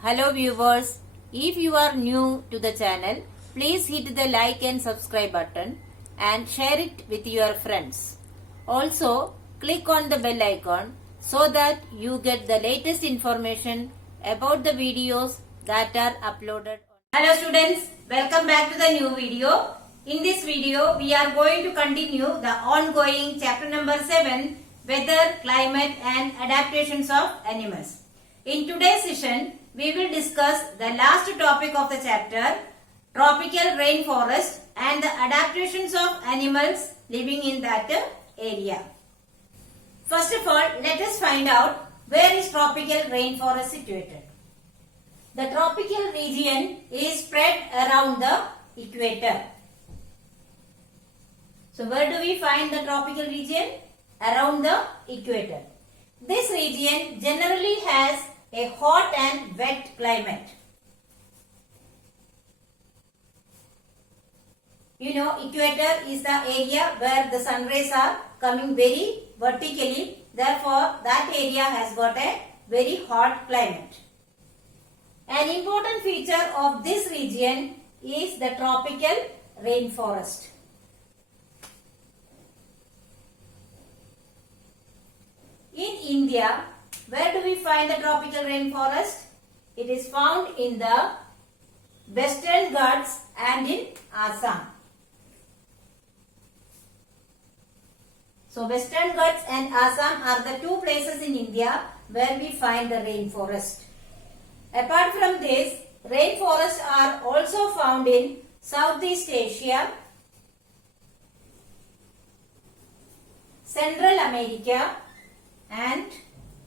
Hello viewers, if you are new to the channel, please hit the like and subscribe button and share it with your friends. Also, click on the bell icon so that you get the latest information about the videos that are uploaded. Hello students, welcome back to the new video. In this video, we are going to continue the ongoing chapter number 7, Weather, Climate and Adaptations of Animals. In today's session, we will discuss the last topic of the chapter, tropical rainforest and the adaptations of animals living in that area. First of all, let us find out where is tropical rainforest situated. The tropical region is spread around the equator. So where do we find the tropical region? Around the equator. This region generally has a hot and wet climate. You know, equator is the area where the sun rays are coming very vertically. Therefore, that area has got a very hot climate. An important feature of this region is the tropical rainforest. In India, where do we find the tropical rainforest? It is found in the Western Ghats and in Assam. So, Western Ghats and Assam are the two places in India where we find the rainforest. Apart from this, rainforests are also found in Southeast Asia, Central America and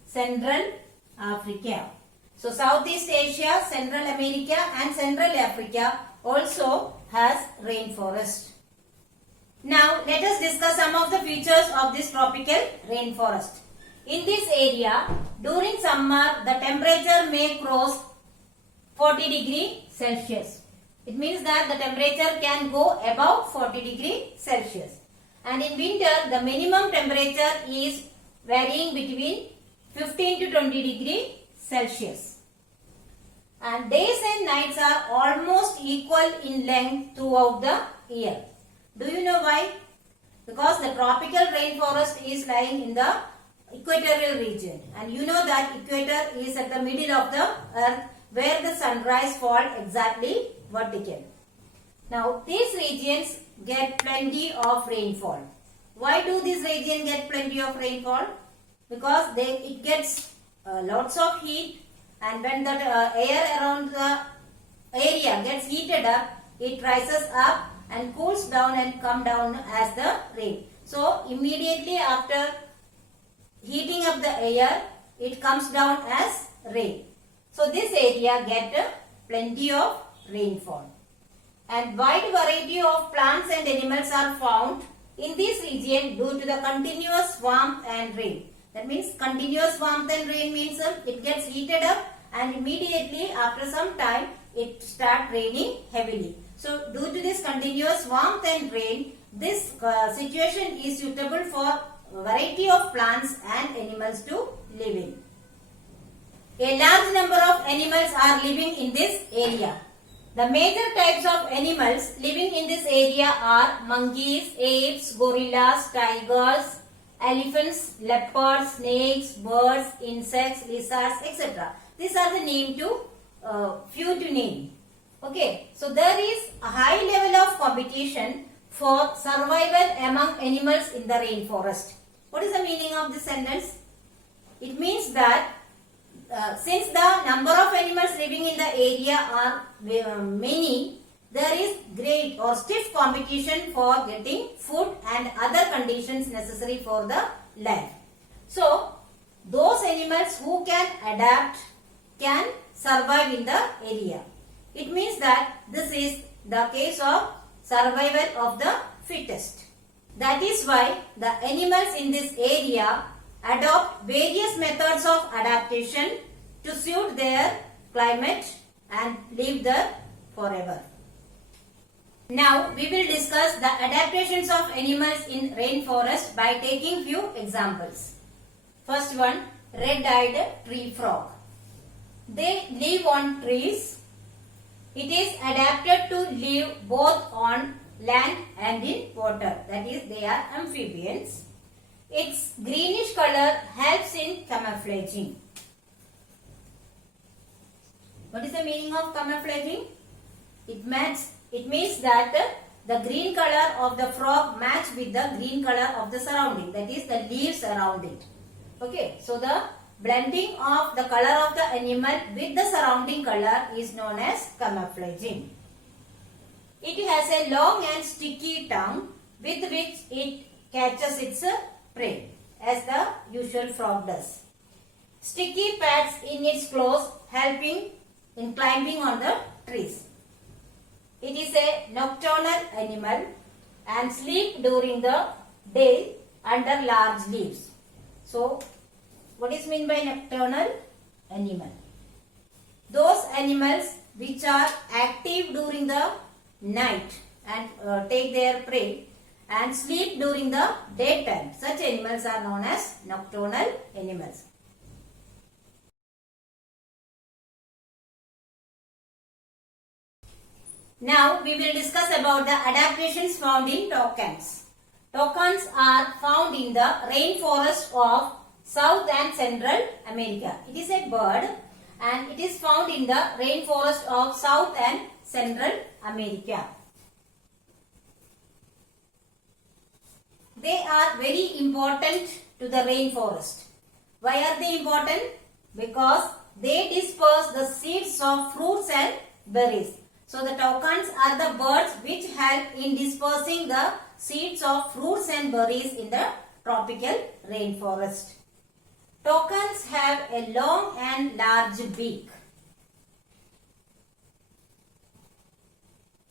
Central Africa. So Southeast Asia, Central America and Central Africa also has rainforest. Now let us discuss some of the features of this tropical rainforest. In this area, during summer, the temperature may cross 40 degrees Celsius. It means that the temperature can go above 40 degrees Celsius. And in winter, the minimum temperature is varying between 15 to 20 degrees Celsius. And days and nights are almost equal in length throughout the year. Do you know why? Because the tropical rainforest is lying in the equatorial region. And you know that equator is at the middle of the earth where the sunrise falls exactly vertical. Now these regions get plenty of rainfall. Why do this region get plenty of rainfall? Because it gets lots of heat, and when the air around the area gets heated up, it rises up and cools down and come down as the rain. So immediately after heating up the air, it comes down as rain. So this area get plenty of rainfall. And wide variety of plants and animals are found in this region due to the continuous warmth and rain. That means continuous warmth and rain means it gets heated up and immediately after some time it starts raining heavily. So due to this continuous warmth and rain, this situation is suitable for a variety of plants and animals to live in. A large number of animals are living in this area. The major types of animals living in this area are monkeys, apes, gorillas, tigers, elephants, leopards, snakes, birds, insects, lizards, etc. These are the name few to name. Okay, so there is a high level of competition for survival among animals in the rainforest. What is the meaning of this sentence? It means that since the number of animals living in the area are many, there is great or stiff competition for getting food and other conditions necessary for the life. So, those animals who can adapt can survive in the area. It means that this is the case of survival of the fittest. That is why the animals in this area adopt various methods of adaptation to suit their climate and live there forever. Now we will discuss the adaptations of animals in rainforest by taking few examples. First one, red-eyed tree frog. They live on trees. It is adapted to live both on land and in water. That is, they are amphibians. Its greenish color helps in camouflaging. What is the meaning of camouflaging? It means that the green color of the frog match with the green color of the surrounding. That is, the leaves around it. Okay, so the blending of the color of the animal with the surrounding color is known as camouflaging. It has a long and sticky tongue with which it catches its prey, as the usual frog does. Sticky pads in its claws helping in climbing on the trees. It is a nocturnal animal and sleep during the day under large leaves. So, what is meant by nocturnal animal? Those animals which are active during the night and take their prey and sleep during the daytime. Such animals are known as nocturnal animals. Now we will discuss about the adaptations found in toucans. Toucans are found in the rainforest of South and Central America. It is a bird and it is found in the rainforest of South and Central America. They are very important to the rainforest. Why are they important? Because they disperse the seeds of fruits and berries. So the toucans are the birds which help in dispersing the seeds of fruits and berries in the tropical rainforest. Toucans have a long and large beak.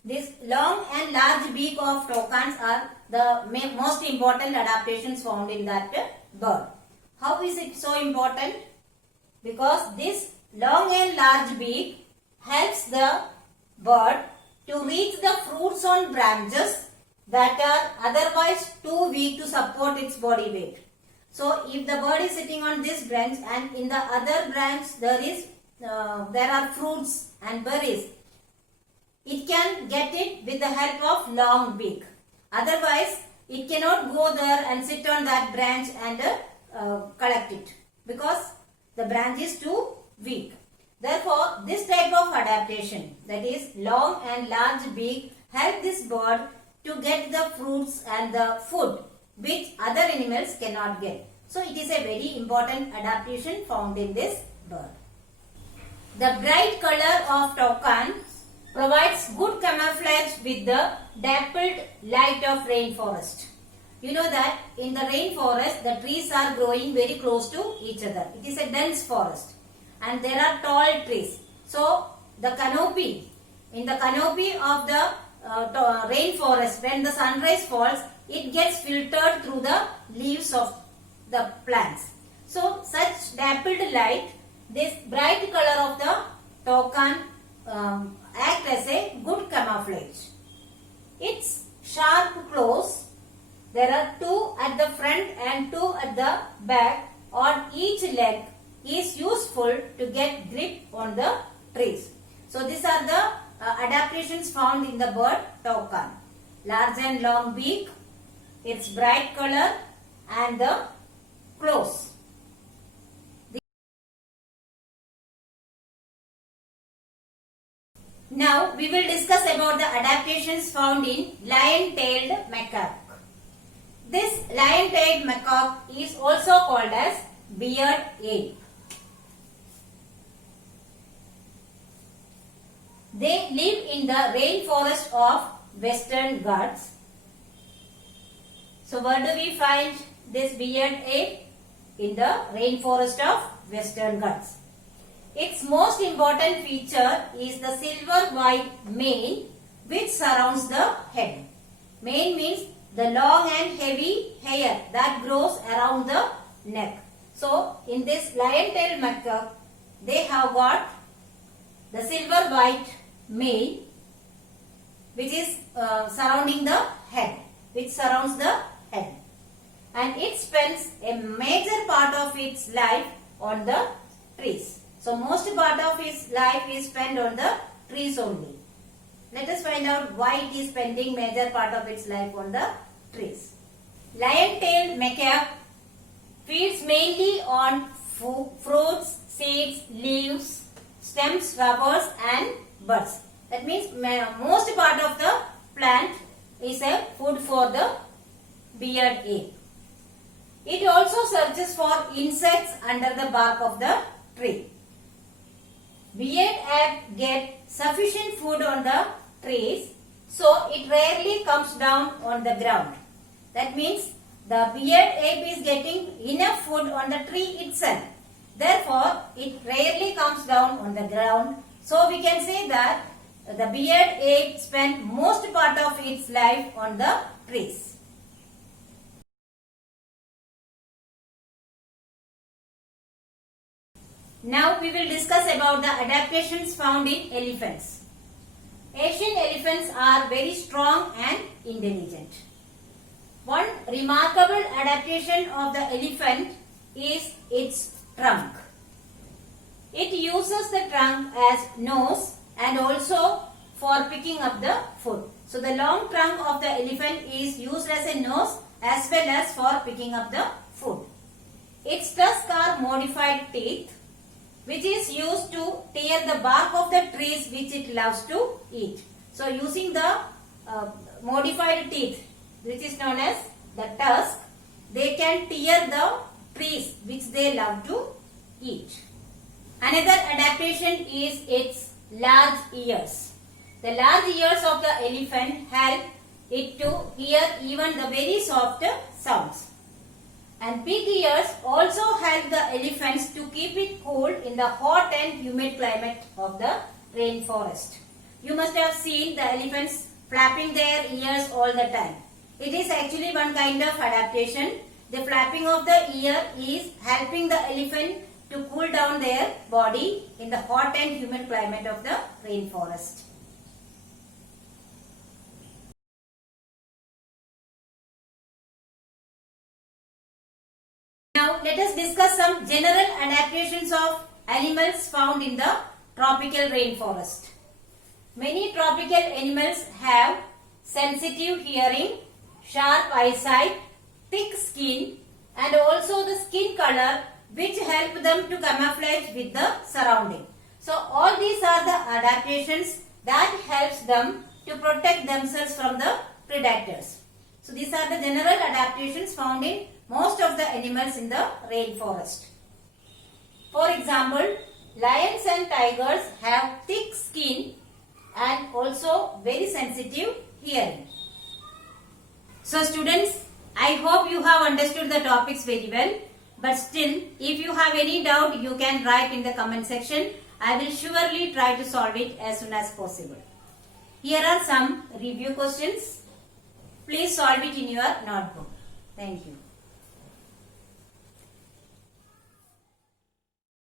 This long and large beak of toucans are the most important adaptations found in that bird. How is it so important? Because this long and large beak helps the bird to reach the fruits on branches that are otherwise too weak to support its body weight. So, if the bird is sitting on this branch and in the other branch there are fruits and berries, it can get it with the help of long beak. Otherwise, it cannot go there and sit on that branch and collect it because the branch is too weak. Therefore, this type of adaptation, that is long and large beak, help this bird to get the fruits and the food which other animals cannot get. So, it is a very important adaptation found in this bird. The bright color of toucan provides good camouflage with the dappled light of rainforest. You know that in the rainforest, the trees are growing very close to each other. It is a dense forest and there are tall trees. So, the canopy, in the canopy of the rainforest, when the sunrise falls, it gets filtered through the leaves of the plants. So, such dappled light, this bright color of the toucan act as a good camouflage. Its sharp claws, there are 2 at the front and 2 at the back on each leg, is useful to get grip on the trees. So, these are the adaptations found in the bird toucan. Large and long beak, its bright color and the claws. Now, we will discuss about the adaptations found in lion-tailed macaque. This lion-tailed macaque is also called as beard ape. They live in the rainforest of Western Ghats. So, where do we find this beard ape? In the rainforest of Western Ghats. Its most important feature is the silver white mane which surrounds the head. Mane means the long and heavy hair that grows around the neck. So, in this lion-tailed macaque, they have got the silver white mane which is surrounding the head, which surrounds the head. And it spends a major part of its life on the trees. So most part of his life is spent on the trees only. Let us find out why it is spending major part of its life on the trees. Lion-tailed macaque feeds mainly on fruits, seeds, leaves, stems, flowers and buds. That means most part of the plant is a food for the beard ape. It also searches for insects under the bark of the tree. Beard ape get sufficient food on the trees, so it rarely comes down on the ground. That means the beard ape is getting enough food on the tree itself. Therefore, it rarely comes down on the ground. So we can say that the beard ape spent most part of its life on the trees. Now we will discuss about the adaptations found in elephants. Asian elephants are very strong and intelligent. One remarkable adaptation of the elephant is its trunk. It uses the trunk as nose and also for picking up the food. So the long trunk of the elephant is used as a nose as well as for picking up the food. Its tusks are modified teeth which is used to tear the bark of the trees which it loves to eat. So using the modified teeth which is known as the tusk, they can tear the trees which they love to eat. Another adaptation is its large ears. The large ears of the elephant help it to hear even the very soft sounds. And big ears also help the elephants to keep it cool in the hot and humid climate of the rainforest. You must have seen the elephants flapping their ears all the time. It is actually one kind of adaptation. The flapping of the ear is helping the elephant to cool down their body in the hot and humid climate of the rainforest. Now let us discuss some general adaptations of animals found in the tropical rainforest. Many tropical animals have sensitive hearing, sharp eyesight, thick skin and also the skin color which help them to camouflage with the surrounding. So all these are the adaptations that helps them to protect themselves from the predators. So these are the general adaptations found in most of the animals in the rainforest. For example, lions and tigers have thick skin and also very sensitive hearing. So students, I hope you have understood the topics very well. But still, if you have any doubt, you can write in the comment section. I will surely try to solve it as soon as possible. Here are some review questions. Please solve it in your notebook. Thank you.